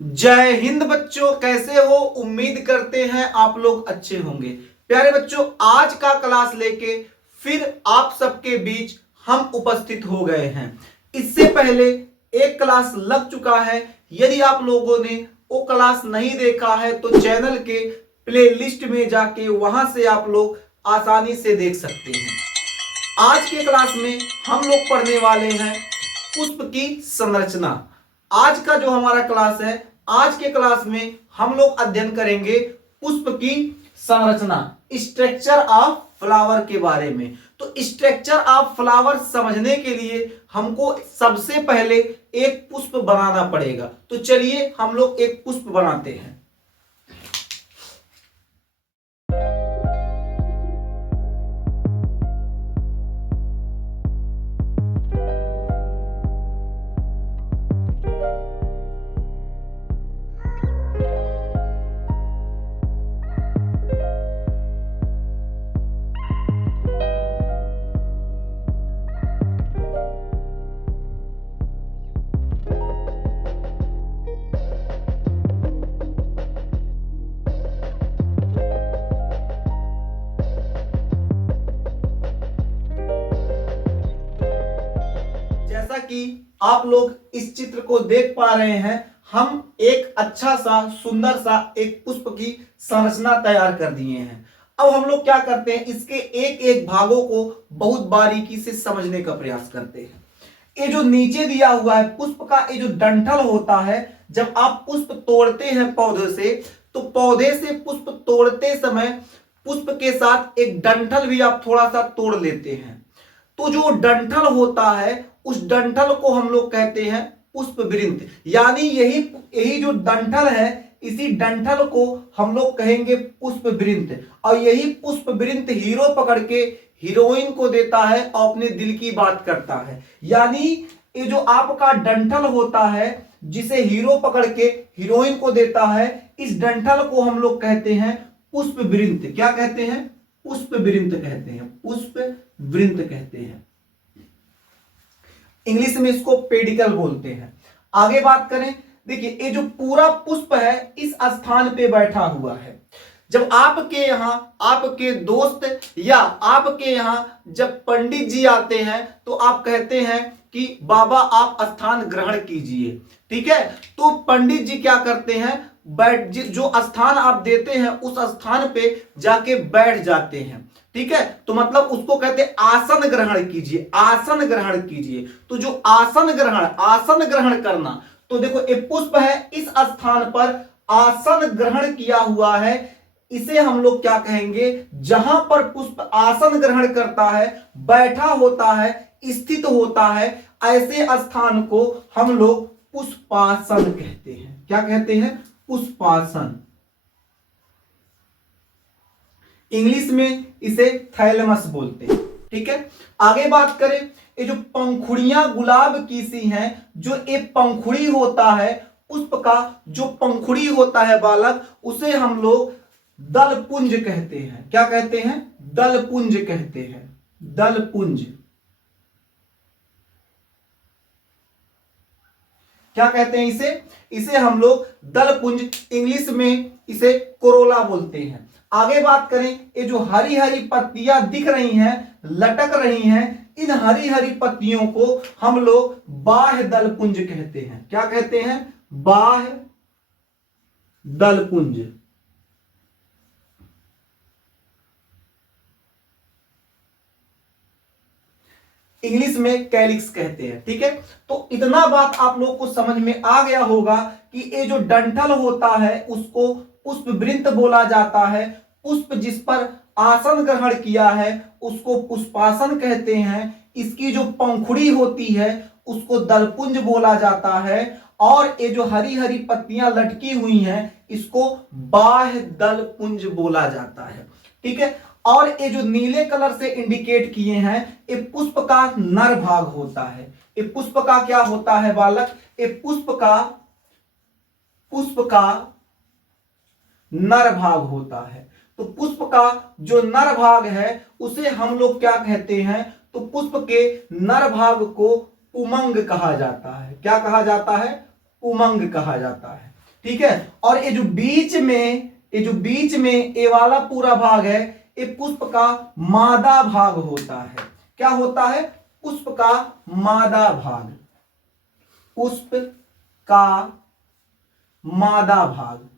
जय हिंद बच्चों, कैसे हो? उम्मीद करते हैं आप लोग अच्छे होंगे। प्यारे बच्चों, आज का क्लास लेके फिर आप सबके बीच हम उपस्थित हो गए हैं। इससे पहले एक क्लास लग चुका है। यदि आप लोगों ने वो क्लास नहीं देखा है तो चैनल के प्लेलिस्ट में जाके वहां से आप लोग आसानी से देख सकते हैं। आज के क्लास में हम लोग पढ़ने वाले हैं पुष्प की संरचना। आज का जो हमारा क्लास है, आज के क्लास में हम लोग अध्ययन करेंगे पुष्प की संरचना, स्ट्रक्चर ऑफ फ्लावर के बारे में। तो स्ट्रक्चर ऑफ फ्लावर समझने के लिए हमको सबसे पहले एक पुष्प बनाना पड़ेगा। तो चलिए हम लोग एक पुष्प बनाते हैं। जैसा कि आप लोग इस चित्र को देख पा रहे हैं, हम एक अच्छा सा सुंदर सा एक पुष्प की संरचना तैयार कर दिए हैं। अब हम लोग क्या करते हैं, इसके एक एक भागों को बहुत बारीकी से समझने का प्रयास करते हैं। ये जो नीचे दिया हुआ है पुष्प का, ये जो डंठल होता है, जब आप पुष्प तोड़ते हैं पौधे से, तो पौधे से पुष्प तोड़ते समय पुष्प के साथ एक डंठल भी आप थोड़ा सा तोड़ लेते हैं। तो जो डंठल होता है, उस डंठल को हम लोग कहते हैं पुष्प वृंत। यानी यही यही जो डंठल है, इसी डंठल को हम लोग कहेंगे पुष्प वृंत। और यही पुष्प वृंत हीरो पकड़ के हीरोइन को देता है और अपने दिल की बात करता है। यानी ये जो आपका डंठल होता है, जिसे हीरो पकड़ के हीरोइन को देता है, इस डंठल को हम लोग कहते हैं पुष्प वृंत। क्या कहते हैं? पुष्प वृंत कहते हैं, पुष्प वृंत कहते हैं। इंग्लिश में इसको पेडिकल बोलते हैं। आगे बात करें, देखिए ये जो पूरा पुष्प है इस स्थान पे बैठा हुआ है। जब आपके यहाँ आपके दोस्त या आपके यहाँ जब पंडित जी आते हैं तो आप कहते हैं कि बाबा आप स्थान ग्रहण कीजिए, ठीक है। तो पंडित जी क्या करते हैं, बैठ जो स्थान आप देते हैं उस स्थान पे जाके बैठ जाते हैं, ठीक है। तो मतलब उसको कहते हैं आसन ग्रहण कीजिए, आसन ग्रहण कीजिए। तो जो आसन ग्रहण करना, तो देखो ये पुष्प है, इस स्थान पर आसन ग्रहण किया हुआ है। इसे हम लोग क्या कहेंगे, जहां पर पुष्प आसन ग्रहण करता है, बैठा होता है, स्थित होता है, ऐसे स्थान को हम लोग पुष्पासन कहते हैं। क्या कहते हैं? पुष्पासन। इंग्लिश में इसे थैलेमस बोलते हैं, ठीक है। आगे बात करें, ये जो पंखुड़ियां गुलाब की सी हैं, जो एक पंखुड़ी होता है पुष्प का, जो पंखुड़ी होता है बालक, उसे हम लोग दलपुंज कहते हैं। क्या कहते हैं? दलपुंज कहते हैं, दलपुंज। क्या कहते हैं इसे? इसे हम लोग दलपुंज, इंग्लिश में इसे कोरोला बोलते हैं। आगे बात करें, ये जो हरी हरी पत्तियां दिख रही हैं, लटक रही हैं, इन हरी हरी पत्तियों को हम लोग बाह्य दलपुंज कहते हैं। क्या कहते हैं? बाह्य दलपुंज। इंग्लिश में कैलिक्स कहते हैं, ठीक है। तो इतना बात आप लोग को समझ में आ गया होगा कि ये जो डंठल होता है उसको पुष्प वृंत बोला जाता है। पुष्प जिस पर आसन ग्रहण किया है उसको पुष्पासन कहते हैं। इसकी जो पंखुड़ी होती है उसको दलपुंज बोला जाता है। और ये जो हरी हरी पत्तियां लटकी हुई हैं इसको बाह्य दलपुंज बोला जाता है, ठीक है। और ये जो नीले कलर से इंडिकेट किए हैं, ये पुष्प का नर भाग होता है। ये पुष्प का क्या होता है बालक? ये पुष्प का नर भाग होता है। तो पुष्प का जो नर भाग है उसे हम लोग क्या कहते हैं? तो पुष्प के नर भाग को पुमंग कहा जाता है। क्या कहा जाता है? पुमंग कहा जाता है। ठीक है। और ये जो बीच में ए वाला पूरा भाग है, ये पुष्प का मादा भाग होता है। क्या होता है? पुष्प का मादा भाग, पुष्प का मादा भाग।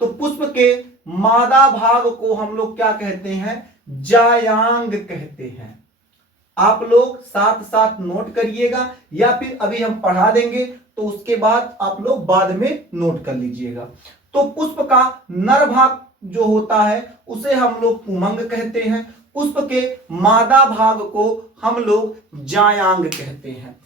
तो पुष्प के मादा भाग को हम लोग क्या कहते हैं? जायांग कहते हैं। आप लोग साथ साथ नोट करिएगा, या फिर अभी हम पढ़ा देंगे तो उसके बाद आप लोग बाद में नोट कर लीजिएगा। तो पुष्प का नर भाग जो होता है उसे हम लोग पुमंग कहते हैं, पुष्प के मादा भाग को हम लोग जायांग कहते हैं।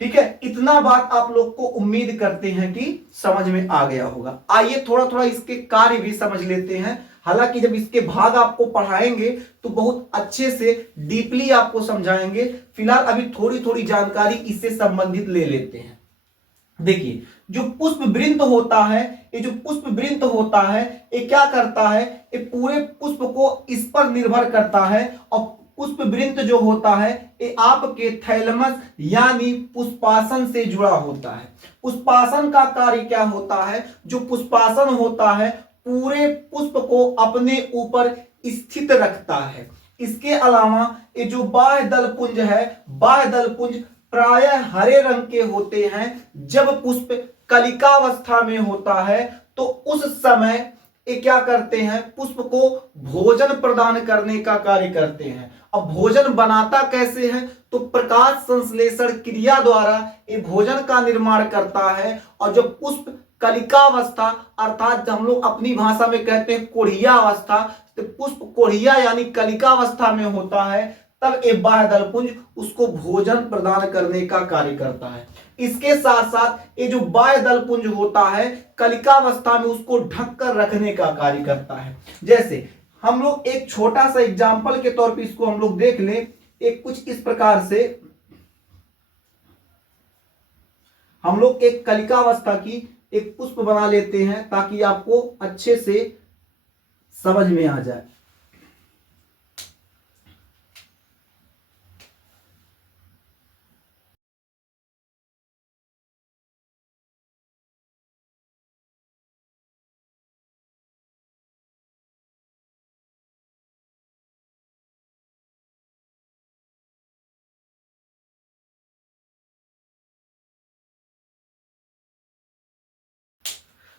ठीक है, इतना बात आप लोग को उम्मीद करते हैं कि समझ में आ गया होगा। आइए थोड़ा थोड़ा इसके कार्य भी समझ लेते हैं। हालांकि जब इसके भाग आपको पढ़ाएंगे तो बहुत अच्छे से डीपली आपको समझाएंगे। फिलहाल अभी थोड़ी थोड़ी जानकारी इससे संबंधित ले लेते हैं। देखिए, जो पुष्प वृंत होता है, ये जो पुष्प वृंत होता है, ये क्या करता है? ये पूरे पुष्प को इस पर निर्भर करता है। और पुष्प वृंत जो होता है ये आपके थैलमस यानी पुष्पासन से जुड़ा होता है। पुष्पासन का कार्य क्या होता है? जो पुष्पासन होता है पूरे पुष्प को अपने ऊपर स्थित रखता है। इसके अलावा ये जो बाह्य दलपुंज है, बाह्य दलपुंज प्रायः हरे रंग के होते हैं। जब पुष्प कलिकावस्था में होता है तो उस समय ये क्या करते हैं? पुष्प को भोजन प्रदान करने का कार्य करते हैं। अब भोजन बनाता कैसे है? तो प्रकाश संश्लेषण क्रिया द्वारा ये भोजन का निर्माण करता है। और जब पुष्प कलिकावस्था अर्थात हम लोग अपनी भाषा में कहते हैं कोढ़िया अवस्था, तो पुष्प कोढ़िया यानी कलिकावस्था में होता है, तब ये बाह्य दलपुंज उसको भोजन प्रदान करने का कार्य करता है। इसके साथ साथ ये जो बाह्य दलपुंज होता है कलिकावस्था में उसको ढक कर रखने का कार्य करता है। जैसे हम लोग एक छोटा सा एग्जाम्पल के तौर पे इसको हम लोग देख लें। एक कुछ इस प्रकार से हम लोग एक कलिकावस्था की एक पुष्प बना लेते हैं ताकि आपको अच्छे से समझ में आ जाए।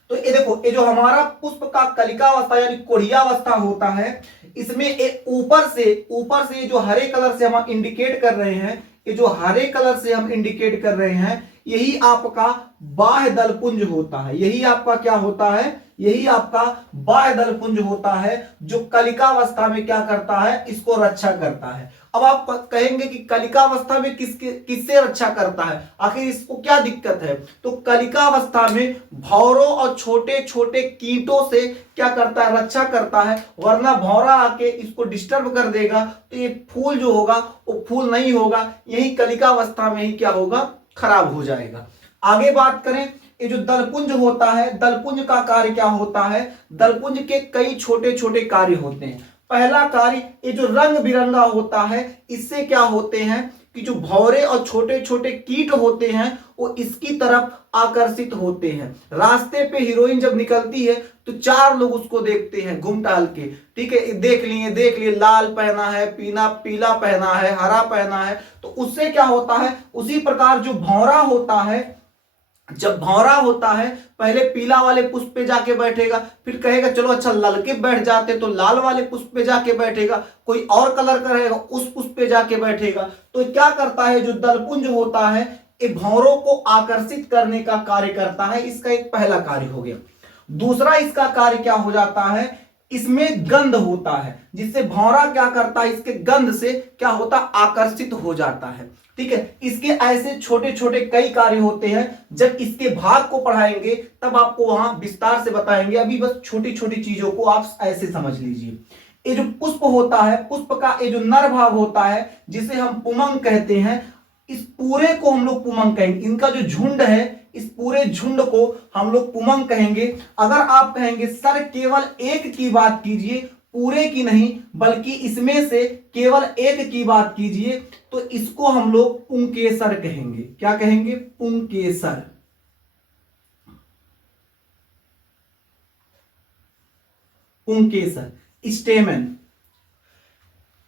तो ये देखो, ये जो हमारा पुष्प का कलिकावस्था यानी कोढ़ियावस्था होता है, इसमें एक ऊपर से जो हरे कलर से हम इंडिकेट कर रहे हैं, ये जो हरे कलर से हम इंडिकेट कर रहे हैं, यही आपका बाह्य दलपुंज होता है। यही आपका क्या होता है? यही आपका बाह्य दलपुंज होता है जो कलिकावस्था में क्या करता है? इसको रक्षा करता है। अब आप कहेंगे कि कलिकावस्था में किससे रक्षा करता है? आखिर इसको क्या दिक्कत है? तो कलिकावस्था में भौरों और छोटे छोटे कीटों से क्या करता है? रक्षा करता है। वरना भौरा आके इसको डिस्टर्ब कर देगा तो ये फूल जो होगा वो फूल नहीं होगा, यही कलिकावस्था में ही क्या होगा? खराब हो जाएगा। आगे बात करें, ये जो दलपुंज होता है, दलपुंज का कार्य क्या होता है? दलपुंज के कई छोटे छोटे कार्य होते हैं। पहला कार्य, ये जो रंग बिरंगा होता है, इससे क्या होते हैं कि जो भौरे और छोटे छोटे कीट होते हैं वो इसकी तरफ आकर्षित होते हैं। रास्ते पे हीरोइन जब निकलती है तो चार लोग उसको देखते हैं घूम टहल के। ठीक है, देख लिए लाल पहना है, पीला पहना है, हरा पहना है, तो उससे क्या होता है? उसी प्रकार जो भौरा होता है, जब भौरा होता है पहले पीला वाले पुष्प पे जाके बैठेगा, फिर कहेगा चलो अच्छा ललके बैठ जाते, तो लाल वाले पुष्प पे जाके बैठेगा, कोई और कलर का रहेगा उस पुष्प पे जाके बैठेगा। तो क्या करता है? जो दलपुंज होता है ये भौरों को आकर्षित करने का कार्य करता है। इसका एक पहला कार्य हो गया। दूसरा इसका कार्य क्या हो जाता है? इसमें गंध होता है, जिससे भौरा क्या करता है? इसके गंध से क्या होता? आकर्षित हो जाता है। ठीक है, इसके ऐसे छोटे छोटे कई कार्य होते हैं। जब इसके भाग को पढ़ाएंगे तब आपको वहां विस्तार से बताएंगे। अभी बस छोटी छोटी चीजों को आप ऐसे समझ लीजिए। ये जो पुष्प होता है, पुष्प का ये जो नर भाग होता है जिसे हम पुमंग कहते हैं, इस पूरे को हम लोग पुमंग कहेंगे। इनका जो झुंड है, इस पूरे झुंड को हम लोग पुमंग कहेंगे। अगर आप कहेंगे सर केवल एक की बात कीजिए, पूरे की नहीं बल्कि इसमें से केवल एक की बात कीजिए, तो इसको हम लोग पुंकेसर कहेंगे। क्या कहेंगे? पुंकेसर। पुंकेसर, स्टेमन।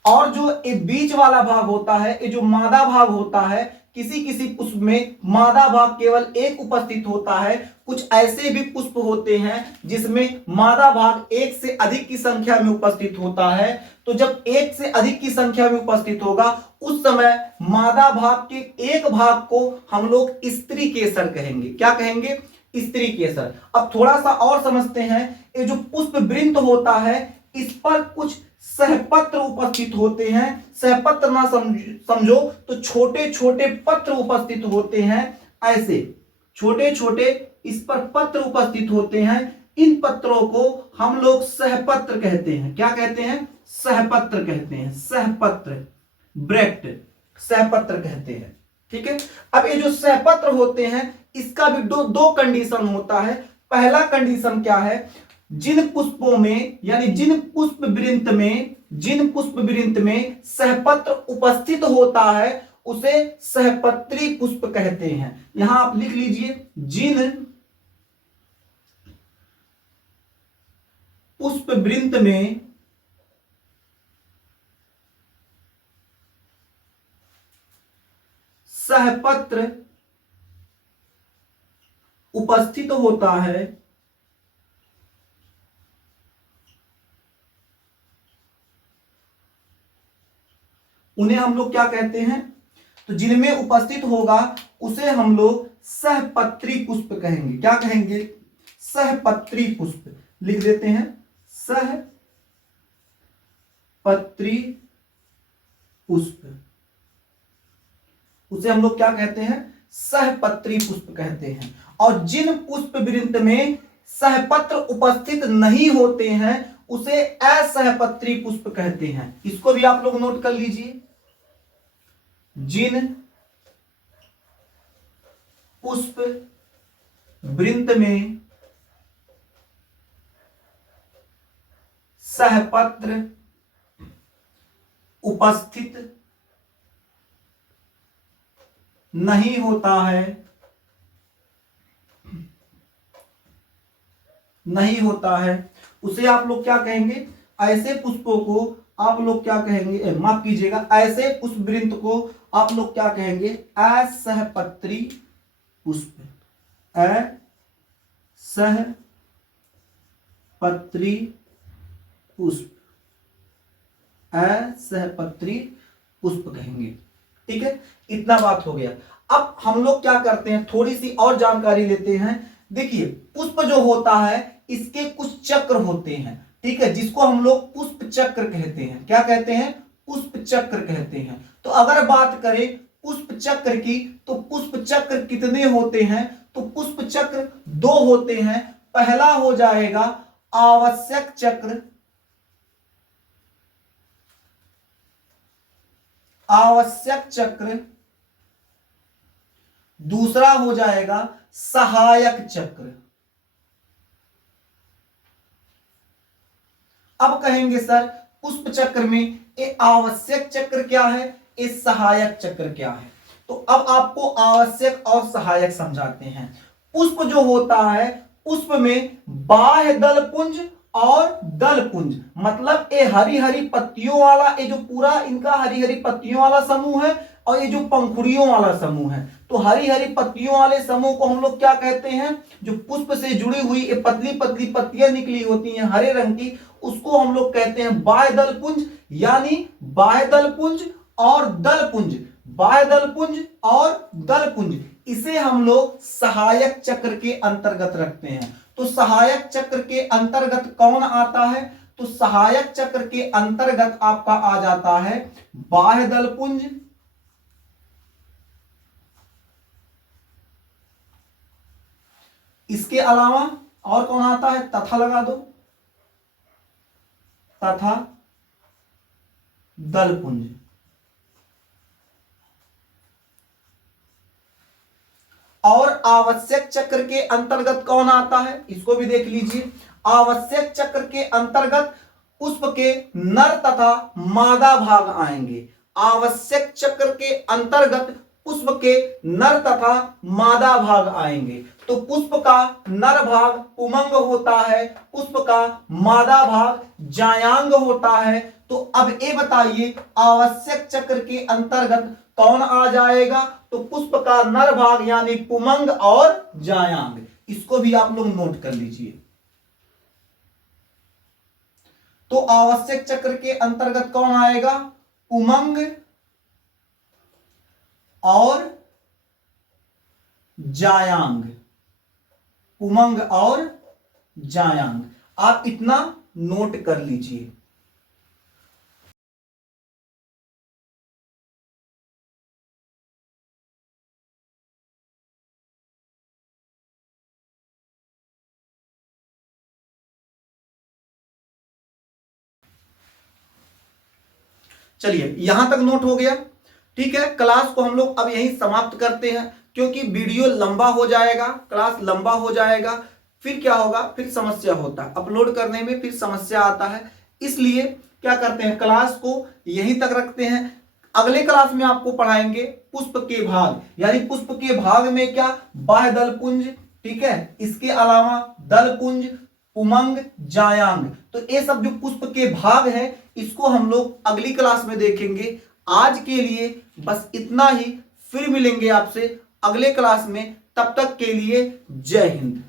और जो ये बीच वाला भाग होता है, ये जो मादा भाग होता है, किसी किसी पुष्प में मादा भाग केवल एक उपस्थित होता है। कुछ ऐसे भी पुष्प होते हैं जिसमें मादा भाग एक से अधिक की संख्या में उपस्थित होता है। तो जब एक से अधिक की संख्या में उपस्थित होगा उस समय मादा भाग के एक भाग को हम लोग स्त्री केसर कहेंगे। क्या कहेंगे? स्त्री केसर। अब थोड़ा सा और समझते हैं। ये जो पुष्प वृंत होता है इस पर कुछ सहपत्र उपस्थित होते हैं। सहपत्र ना समझो तो छोटे छोटे पत्र उपस्थित होते हैं। ऐसे छोटे छोटे इस पर पत्र उपस्थित होते हैं। इन पत्रों को हम लोग सहपत्र कहते हैं। क्या कहते हैं? सहपत्र कहते हैं। सहपत्र, ब्रैक्ट, सहपत्र कहते हैं। ठीक है। अब ये जो सहपत्र होते हैं इसका भी दो कंडीशन होता है। पहला कंडीशन क्या है? जिन पुष्पों में यानी जिन पुष्प वृंत में सहपत्र उपस्थित होता है उसे सहपत्री पुष्प कहते हैं। यहां आप लिख लीजिए, जिन पुष्प वृंत में सहपत्र उपस्थित होता है उन्हें हम लोग क्या कहते हैं? तो जिनमें उपस्थित होगा उसे हम लोग सहपत्री पुष्प कहेंगे। क्या कहेंगे? सहपत्री पुष्प। लिख देते हैं, सहपत्री पुष्प। उसे हम लोग क्या कहते हैं? सहपत्री पुष्प कहते हैं। और जिन पुष्प वृंत में सहपत्र उपस्थित नहीं होते हैं उसे असहपत्री पुष्प कहते हैं। इसको भी आप लोग नोट कर लीजिए। जिन पुष्प वृंत में सहपत्र उपस्थित नहीं होता है उसे आप लोग क्या कहेंगे? ऐसे पुष्पों को आप लोग क्या कहेंगे? माफ कीजिएगा, ऐसे पुष्प वृंत को आप लोग क्या कहेंगे? असहपत्री पुष्प। असहपत्री पुष्प, असहपत्री पुष्प कहेंगे। ठीक है, इतना बात हो गया। अब हम लोग क्या करते हैं, थोड़ी सी और जानकारी लेते हैं। देखिए, पुष्प जो होता है इसके कुछ चक्र होते हैं। ठीक है, जिसको हम लोग पुष्प चक्र कहते हैं। क्या कहते हैं? पुष्प चक्र कहते हैं। तो अगर बात करें पुष्प चक्र की तो पुष्प चक्र कितने होते हैं? तो पुष्प चक्र 2 होते हैं। पहला हो जाएगा आवश्यक चक्र, आवश्यक चक्र। दूसरा हो जाएगा सहायक चक्र। अब कहेंगे सर पुष्प चक्र में ये आवश्यक चक्र क्या है, ये सहायक चक्र क्या है? तो अब आपको आवश्यक और सहायक समझाते हैं। पुष्प जो होता है पुष्प में बाह्य दलपुंज और दलपुंज, मतलब ये हरी हरी पत्तियों वाला, ये जो पूरा इनका हरी हरी पत्तियों वाला समूह है और ये जो पंखुड़ियों वाला समूह है। तो हरी हरी पत्तियों वाले समूह को हम लोग क्या कहते हैं? जो पुष्प से जुड़ी हुई ये पतली पतली पत्तियां निकली होती हैं हरे रंग की, उसको हम लोग कहते हैं बाह्य दलपुंज। यानी बाह्य दलपुंज और दलपुंज, बाह्य दलपुंज और दलपुंज, इसे हम लोग सहायक चक्र के अंतर्गत रखते हैं। तो सहायक चक्र के अंतर्गत कौन आता है? तो सहायक चक्र के अंतर्गत आपका आ जाता है बाह्य दलपुंज, इसके अलावा और कौन आता है? तथा लगा दो, तथा दलपुंज। और आवश्यक चक्र के अंतर्गत कौन आता है? इसको भी देख लीजिए। आवश्यक चक्र के अंतर्गत पुष्प के नर तथा मादा भाग आएंगे। आवश्यक चक्र के अंतर्गत पुष्प के नर तथा मादा भाग आएंगे। तो पुष्प का नर भाग पुमंग होता है, पुष्प का मादा भाग जायांग होता है। तो अब ये बताइए आवश्यक चक्र के अंतर्गत कौन आ जाएगा? तो पुष्प का नर भाग यानी पुमंग और जायांग। इसको भी आप लोग नोट कर लीजिए। तो आवश्यक चक्र के अंतर्गत कौन आएगा? पुमंग और जायांग, पुमंग और जायांग। आप इतना नोट कर लीजिए। चलिए यहां तक नोट हो गया। ठीक है, क्लास को हम लोग अब यहीं समाप्त करते हैं, क्योंकि वीडियो लंबा हो जाएगा, क्लास लंबा हो जाएगा, फिर क्या होगा, फिर समस्या होता है अपलोड करने में, फिर समस्या आता है। इसलिए क्या करते हैं, क्लास को यहीं तक रखते हैं। अगले क्लास में आपको पढ़ाएंगे पुष्प के भाग, यानी पुष्प के भाग में क्या, बाह्य दल पुंज, ठीक है, इसके अलावा दल पुंज, पुमंग, जायांग। तो ये सब जो पुष्प के भाग हैं इसको हम लोग अगली क्लास में देखेंगे। आज के लिए बस इतना ही, फिर मिलेंगे आपसे अगले क्लास में। तब तक के लिए जय हिंद।